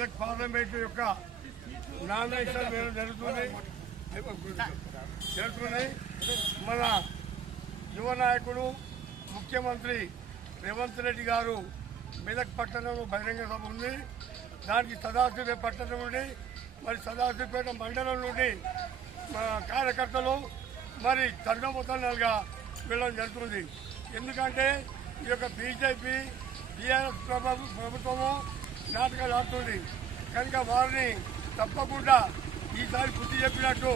Medak parliament యొక్క nomination వేయడం జరుగుతున్నాయి. మన యువ నాయకుడు ముఖ్యమంత్రి రేవంత్ రెడ్డి గారు మెదక్ పట్టణంలో బహిరంగ సభ ఉంది. దానికి సదాశివపేట పట్టణం నుండి మరి సదాశివపేట మండలం నుండి కార్యకర్తలు మరి తండమొత్తంగా వెళ్ళడం జరుగుతుంది. ఎందుకంటే ఈ యొక్క బీజేపీ టీఆర్ఎస్ ప్రభుత్వము నాటకాలు ఆడుతుంది కనుక వారిని తప్పకుండా ఈసారి బుద్ధి చెప్పినట్టు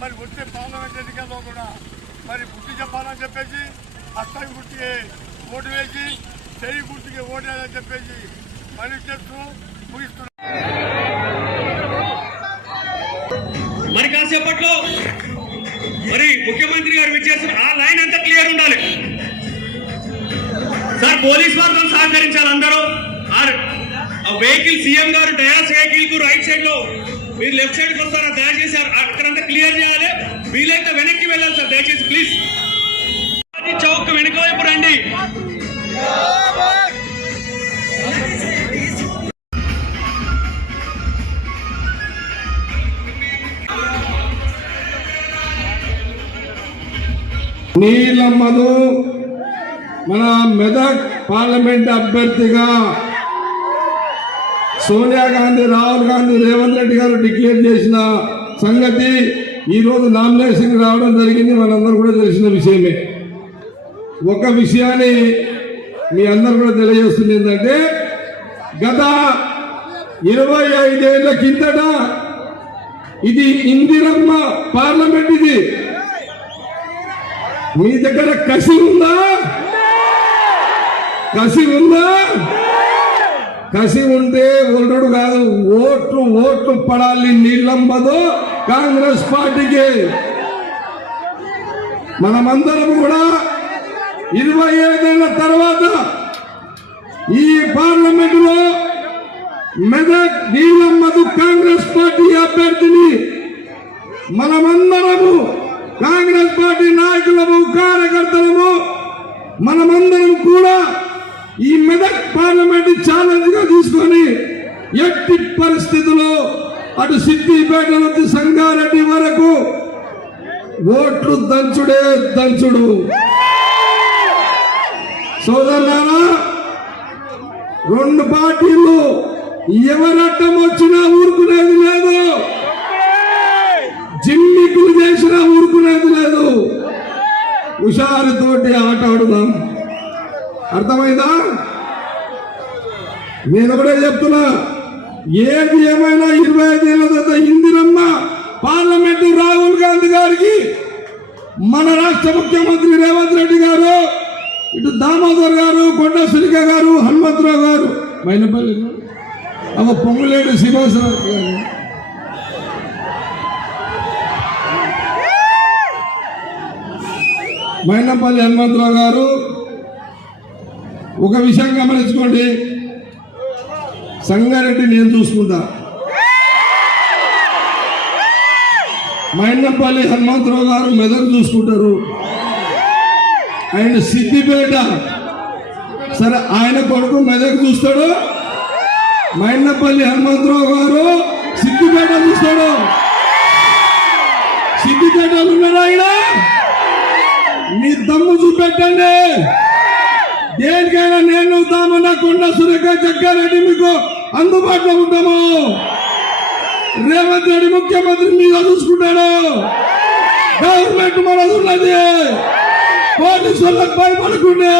మరి వచ్చే పార్లమెంట్ ఎన్నికల్లో కూడా మరి బుద్ధి చెప్పాలని చెప్పేసి అస్సాయి గుర్తుకి ఓటు వేసి చెయ్యి గుర్తుకి ఓటు వేయాలని చెప్పేసి మళ్ళీ చేస్తూ ముగిస్తున్నారు. మరి కాసేపట్లో మరి ముఖ్యమంత్రి గారు విచ్చేసిన ఆ లైన్ అంతా క్లియర్ ఉండాలి సార్. పోలీస్ వారితో సహకరించాలి అందరూ. ఆ వెహికల్ సీఎం గారు డయాస్ వెహికల్ కు రైట్ సైడ్ లో మీరు లెఫ్ట్ సైడ్ కి వస్తారా దయచేసి అక్కడంతా క్లియర్ చేయాలి. వీలైతే వెనక్కి వెళ్ళాలి సార్ దయచేసి ప్లీజ్. చౌక్ వెనుక వైపు రండి. నీలమ్మను మన మెదక్ పార్లమెంట్ అభ్యర్థిగా సోనియా గాంధీ, రాహుల్ గాంధీ, రేవంత్ రెడ్డి గారు డిక్లేర్ చేసిన సంగతి ఈరోజు నామినేషన్ రావడం జరిగింది. మనందరూ కూడా తెలిసిన విషయమే. ఒక విషయాన్ని మీ అందరూ కూడా తెలియజేస్తుంది ఏంటంటే గత 25 ఏళ్ల కిందట ఇది ఇందిరమ్మ పార్లమెంట్. ఇది మీ దగ్గర కసి ఉందా? కసి ఉందా? కసి ఉంటే ఓటుడు కాదు, ఓట్లు పడాలి. నీళ్ళమ్మదు కాంగ్రెస్ పార్టీకి. మనమందరం కూడా 25 ఏళ్ల తర్వాత ఈ పార్లమెంట్ లో మెదక్ నీళ్ళమ్మదు కాంగ్రెస్ పార్టీ అభ్యర్థిని మనమందరము కాంగ్రెస్ పార్టీ నాయకులము, కార్యకర్తలము మనమందరం కూడా ఈ మెదక్ పార్లమెంట్ ఛాలెంజ్ గా తీసుకొని ఎట్టి పరిస్థితుల్లో అటు సిద్దిపేట నుంచి సంగారెడ్డి వరకు ఓట్లు దంచుడే దంచుడు. సోదరులారా, 2 పార్టీలు ఎవరట్టం వచ్చినా ఊరుకునేది లేదు, జిమ్మికులు చేసినా ఊరుకునేది లేదు. హుషారుతోటి ఆట ఆడుదాం. అర్థమైందా? నేను కూడా చెప్తున్నా, ఏది ఏమైనా 25 ఏళ్ల తర్వాత ఇందిరమ్మ పార్లమెంటు రాహుల్ గాంధీ గారికి, మన రాష్ట్ర ముఖ్యమంత్రి రేవంత్ రెడ్డి గారు, ఇటు దామోదర్ గారు, కొండ సురేఖ గారు, హనుమంతరావు గారు, మైనపల్లి పొంగులేడు శ్రీనివాసరావు గారు, మైనపల్లి హనుమంతరావు గారు. ఒక విషయం గమనించుకోండి, సంగారెడ్డి నేను చూసుకుంటా, మైనపల్లి హనుమంతరావు గారు మెదక్ చూసుకుంటారు, ఆయన సిద్దిపేట, సరే ఆయన కొడుకు మెదక్ చూస్తాడు, మైనపల్లి హనుమంతరావు గారు సిద్దిపేట చూస్తాడు. సిద్దిపేటలో ఉన్నాడు ఆయన. మీ దమ్ము చూపెట్టండి. దేనికైనా నేను తామన్న కొండ సురేఖ జగ్గారెడ్డి మీకు అందుబాటులో ఉంటాము. రేవంత్ రెడ్డి ముఖ్యమంత్రి మీద చూసుకుంటాడు. గవర్నమెంట్ మనది ఉన్నది. పోలీసు వాళ్ళకి భయపడకుండా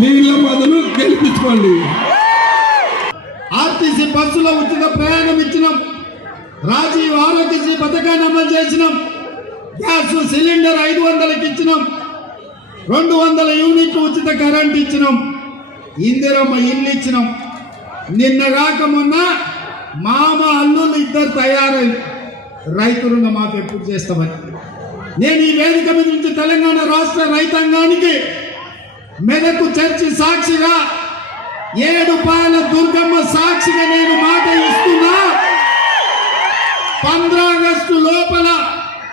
నీళ్ళ మొదలు గెలిపించుకోండి. ఆర్టీసీ బస్సులో ఉచిత ప్రయాణం ఇచ్చినాం. రాజీవ్ ఆరోగ్యశ్రీ పథకాన్ని అమలు చేసినాం. గ్యాస్ సిలిండర్ 500కి ఇచ్చినాం. 200 యూనిట్లు ఉచిత కరెంట్ ఇచ్చినాం. ఇందిరమ్మ ఇల్లు ఇచ్చినాం. నిన్నగాక మొన్న మామ అల్లుళ్ళు 2 తయారై రైతు రుణమాఫీ ఎప్పుడు చేస్తామని నేను ఈ వేదిక మీద నుంచి తెలంగాణ రాష్ట్ర రైతాంగానికి మెదకు చర్చి సాక్షిగా 7 పాయల దుర్గమ్మ సాక్షిగా నేను మాట ఇస్తున్నా. 15 ఆగస్టు లోపల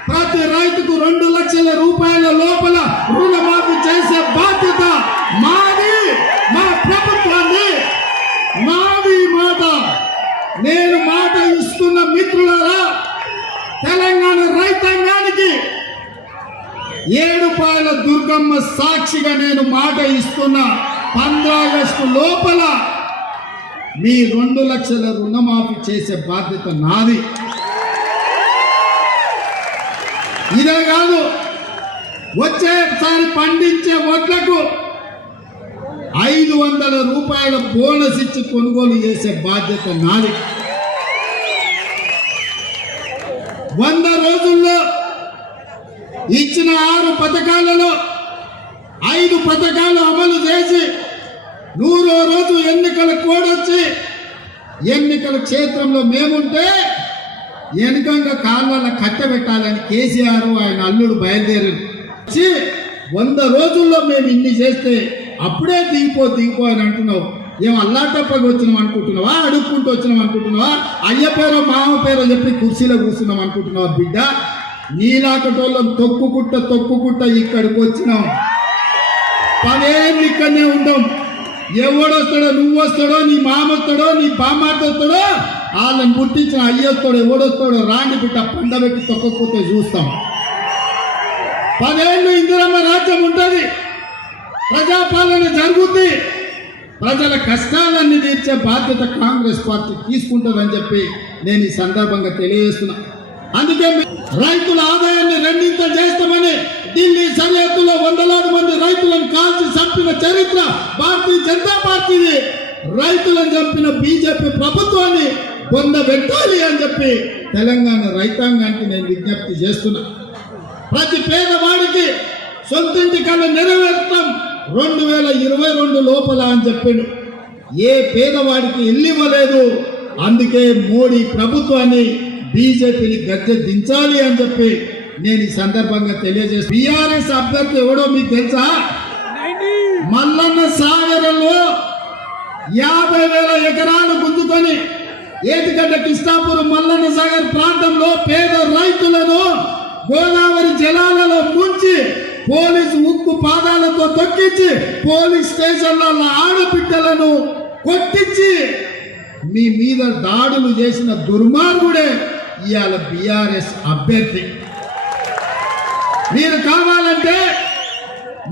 ప్రతి రైతుకు 2 లక్షల రూపాయల లోపల రుణమాఫీ చేసే బాధ్యత మా నేను మాట ఇస్తున్న మిత్రులారా, తెలంగాణ రైతాంగానికి ఏడుపాయల దుర్గమ్మ సాక్షిగా నేను మాట ఇస్తున్నా, 15 ఆగస్టు లోపల మీ 2 లక్షల రుణమాఫీ చేసే బాధ్యత నాది. ఇదే కాదు, వచ్చేసారి పండించే వడ్లకు 500 రూపాయల బోనస్ ఇచ్చి కొనుగోలు చేసే బాధ్యత నాది. 100 రోజుల్లో ఇచ్చిన 6 పథకాలలో 5 పథకాలు అమలు చేసి 100వ రోజు ఎన్నికల కోడొచ్చి ఎన్నికల క్షేత్రంలో మేముంటే వెనుకంగా కాళ్ళ కట్టబెట్టాలని కేసీఆర్ ఆయన అల్లుడు బయలుదేరి 100 రోజుల్లో మేము ఇన్ని చేస్తే అప్పుడే దిగిపో అని అంటున్నావు. ఏం అల్లాటప్పగా వచ్చినాం అనుకుంటున్నావా? అడుక్కుంటూ వచ్చినాం అనుకుంటున్నావా? అయ్య పేరో మామ పేరో చెప్పి కుర్చీలో కూర్చున్నాం అనుకుంటున్నావా? బిడ్డ, నీలాకటోళ్ళం తొక్కుకుంట ఇక్కడికి వచ్చినాం. 10 ఏళ్ళు ఇక్కడనే ఉందాం. ఎవడొస్తాడో, నువ్వు వస్తాడో, నీ మామ వస్తాడో, నీ బామ్మాట వస్తాడో, వాళ్ళని పుట్టించిన అయ్యొస్తాడో ఎవడొస్తాడో రాండి బిడ్డ, పండబెట్టి తొక్కకపోతే చూస్తాం. 10 ఏళ్ళు ఇందిరమ్మ రాజ్యం ఉంటుంది, ప్రజాపాలన జరుగుద్ది, ప్రజల కష్టాలన్నీ తీర్చే బాధ్యత కాంగ్రెస్ పార్టీ తీసుకుంటుందని చెప్పి నేను ఈ సందర్భంగా తెలియజేస్తున్నా. అందుకే రైతుల ఆదాయాన్ని 2 చేస్తామని ఢిల్లీ సరిహద్దులో 100లాది మంది రైతులను కాల్చి చంపిన చరిత్ర భారతీయ జనతా పార్టీది. రైతులను చంపిన బీజేపీ ప్రభుత్వాన్ని పొందబెట్టాలి అని చెప్పి తెలంగాణ రైతాంగానికి నేను విజ్ఞప్తి చేస్తున్నా. ప్రతి పేదవాడికి సొంతింటి కన్నా నెరవేర్తాం 2022 లోపల అని చెప్పాడు. ఏ పేదవాడికి ఇవ్వలేదు. అందుకే మోడీ ప్రభుత్వాన్ని బీజేపీని గద్దె దించాలి అని చెప్పి నేను ఈ సందర్భంగా తెలియజేస్తాను. బీఆర్ఎస్ అభ్యర్థి ఎవడో మీకు తెలుసా? మల్లన్న సాగరంలో 50,000 ఎకరాలు గుంజుకొని ఏటిగడ్డ కృష్ణాపురం మల్లన్న సాగర్ ప్రాంతంలో పేద రైతులను గోదావరి జలాలలో ముంచి పోలీసు ఉక్కు పాదాలతో తొక్కించి పోలీస్ స్టేషన్ల ఆడబిడ్డలను కొట్టించి మీ మీద దాడులు చేసిన దుర్మార్గుడే ఇవాళ బీఆర్ఎస్ అభ్యర్థి. మీరు కావాలంటే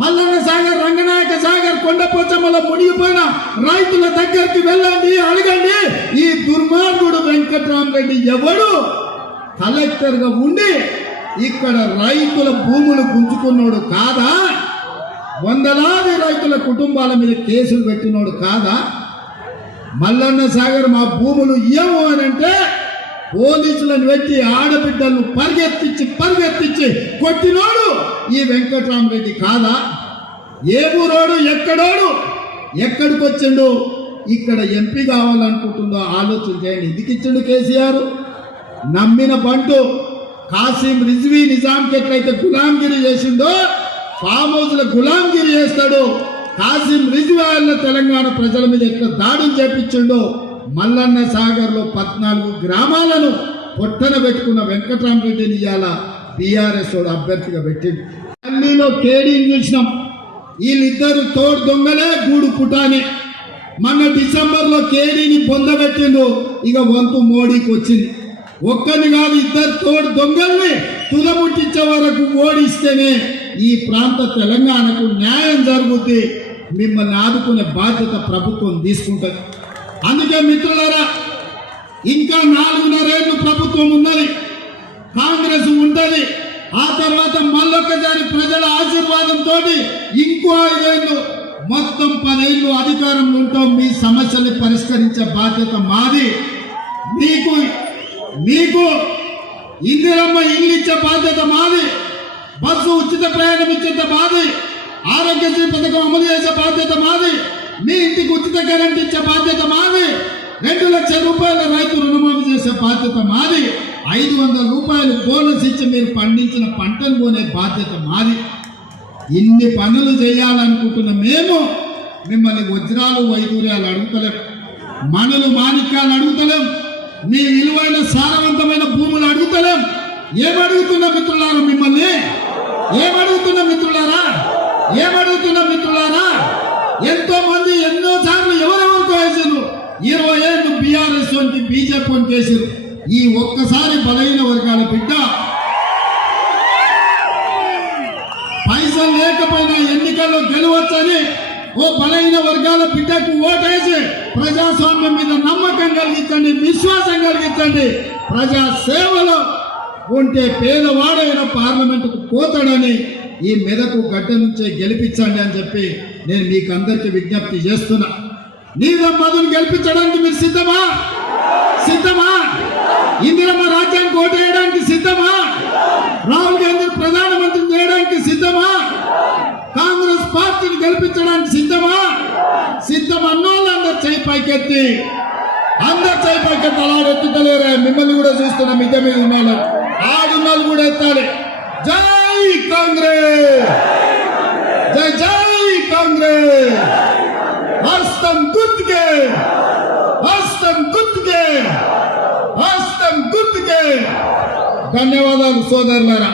మల్లన్న సాగర్, రంగనాయక సాగర్, కొండపోచమ్మలో మునిగిపోయిన రైతుల దగ్గరికి వెళ్ళండి, అడగండి. ఈ దుర్మార్గుడు వెంకట్రామరెడ్డి ఎవడు కలెక్టర్గా ఉండి ఇక్కడ రైతుల భూములు గుంజుకున్నాడు కాదా? 100లాది రైతుల కుటుంబాల మీద కేసులు పెట్టినోడు కాదా? మల్లన్న సాగర్ మా భూములు ఇయ్యము అని అంటే పోలీసులను పెట్టి ఆడబిడ్డలను పరిగెత్తించి కొట్టినోడు ఈ వెంకట్రామరెడ్డి కాదా? ఏ ఊరోడు, ఎక్కడోడు, ఎక్కడికి వచ్చిండు, ఇక్కడ ఎంపీ కావాలనుకుంటుందో ఆలోచన చేయండి. ఎందుకు ఇచ్చిండు కేసీఆర్? నమ్మిన బంటు కాసిం రిజ్వీ నిజాంకి ఎట్లయితే గులాంగిరి చేసిండో ఫామ్ హౌస్ లో గులాంగిరి చేస్తాడు. కాసిం రిజ్వీ వాళ్ళ తెలంగాణ ప్రజల మీద ఎట్లా దాడులు చేపించిండో మల్లన్న సాగర్ లో 14 గ్రామాలను పొట్టన పెట్టుకున్న వెంకట్రామరెడ్డిని ఇవాళ బీఆర్ఎస్ అభ్యర్థిగా పెట్టిండు. ఢిల్లీలో కేడీని చూసినాం. వీళ్ళిద్దరు తోడు దొంగలే గూడు పుటాని. మొన్న డిసెంబర్లో కేడీని పొందబెట్టిండు. ఇక వంతు మోడీకి వచ్చింది. ఒక్కరిని కాదు, 2 తోడు దొంగల్ని తుదముట్టించే వరకు ఓడిస్తేనే ఈ ప్రాంత తెలంగాణకు న్యాయం జరుగుద్ది. మిమ్మల్ని ఆదుకునే బాధ్యత ప్రభుత్వం తీసుకుంటుంది. అందుకే మిత్రులారా, ఇంకా 4.5 ఏళ్ళు ప్రభుత్వం ఉన్నది, కాంగ్రెస్ ఉంటుంది. ఆ తర్వాత మళ్ళొక్కసారి ప్రజల ఆశీర్వాదంతో ఇంకో 5 ఏళ్ళు, మొత్తం 10 ఏళ్ళు అధికారంలో ఉంటాం. మీ సమస్యల్ని పరిష్కరించే బాధ్యత మాది. మీకు ఇందిరమ్మ ఇల్లు ఇచ్చే బాధ్యత మాది. బస్సు ఉచిత ప్రయాణం ఇచ్చే మాది. ఆరోగ్యశ్రీ పథకం అమలు చేసే బాధ్యత మాది. మీ ఇంటికి ఉచిత కరెంట్ ఇచ్చే బాధ్యత మాది. 2 లక్షల రూపాయల రైతు రుణమాఫీ చేసే బాధ్యత మాది. 500 రూపాయలు బోనస్ ఇచ్చి మీరు పండించిన పంటను కొనే బాధ్యత మాది. ఇన్ని పనులు చేయాలనుకుంటున్న మేము మిమ్మల్ని వజ్రాలు వైదూర్యాలు అడుగుతలేం, మనులు మాణిక్యాలు అడుగుతలేం, మీ విలువైన సారవంతమైన భూములు అడుగుతలేం. ఏమడుగుతున్న మిత్రులారా? మిమ్మల్ని ఏమడుగుతున్న మిత్రులారా? ఎంతో మంది ఎన్నో సార్లు ఎవరెవరితో వేసారు. 20 ఏళ్ళు బీఆర్ఎస్ ఓన్కి బీజేపీ ఓన్ కేసులు. ఈ ఒక్కసారి బలహీన వర్గాల బిడ్డ పైసలు లేకపోయినా ఎన్నికల్లో గెలవచ్చని ఓ బలహీన వర్గాల బిడ్డకు ఓటేసి ప్రజాస్వామ్యం మీద నమ్మకం కలిగించండి, విశ్వాసం కలిగించండి. ప్రజా సేవలో ఉంటే పేదవాడైన పార్లమెంటుకు పోతాడని ఈ మెదకు గడ్డ నుంచే గెలిపించండి అని చెప్పి నేను మీకు అందరికీ విజ్ఞప్తి చేస్తున్నా. నీలం మధును గెలిపించడానికి మీరు సిద్ధమా? సిద్ధమా? ఇందిరమ్మ రాజ్యానికి ఓటేయడానికి సిద్ధమా? రాహుల్ గాంధీ ప్రధానమంత్రిని చేయడానికి సిద్ధమా? కాంగ్రెస్ పార్టీని గెలిపించడానికి సిద్ధమా? సిద్ధం అన్నోళ్ళు అందరు చేయి పైకెత్తి, అందరు చేయి పైకెత్తి. అలాడెత్తుతలేరా? మిమ్మల్ని కూడా చూస్తున్నా. మిగతా మీద ఉన్న ఆడున్నోళ్ళు కూడా ఎత్తాలి. జై కాంగ్రెస్, జై జై కాంగ్రెస్. హస్తం గుర్తుకే, హస్తం గుర్తుకే, హస్తం గుర్తుకే. ధన్యవాదాలు సోదరులారా.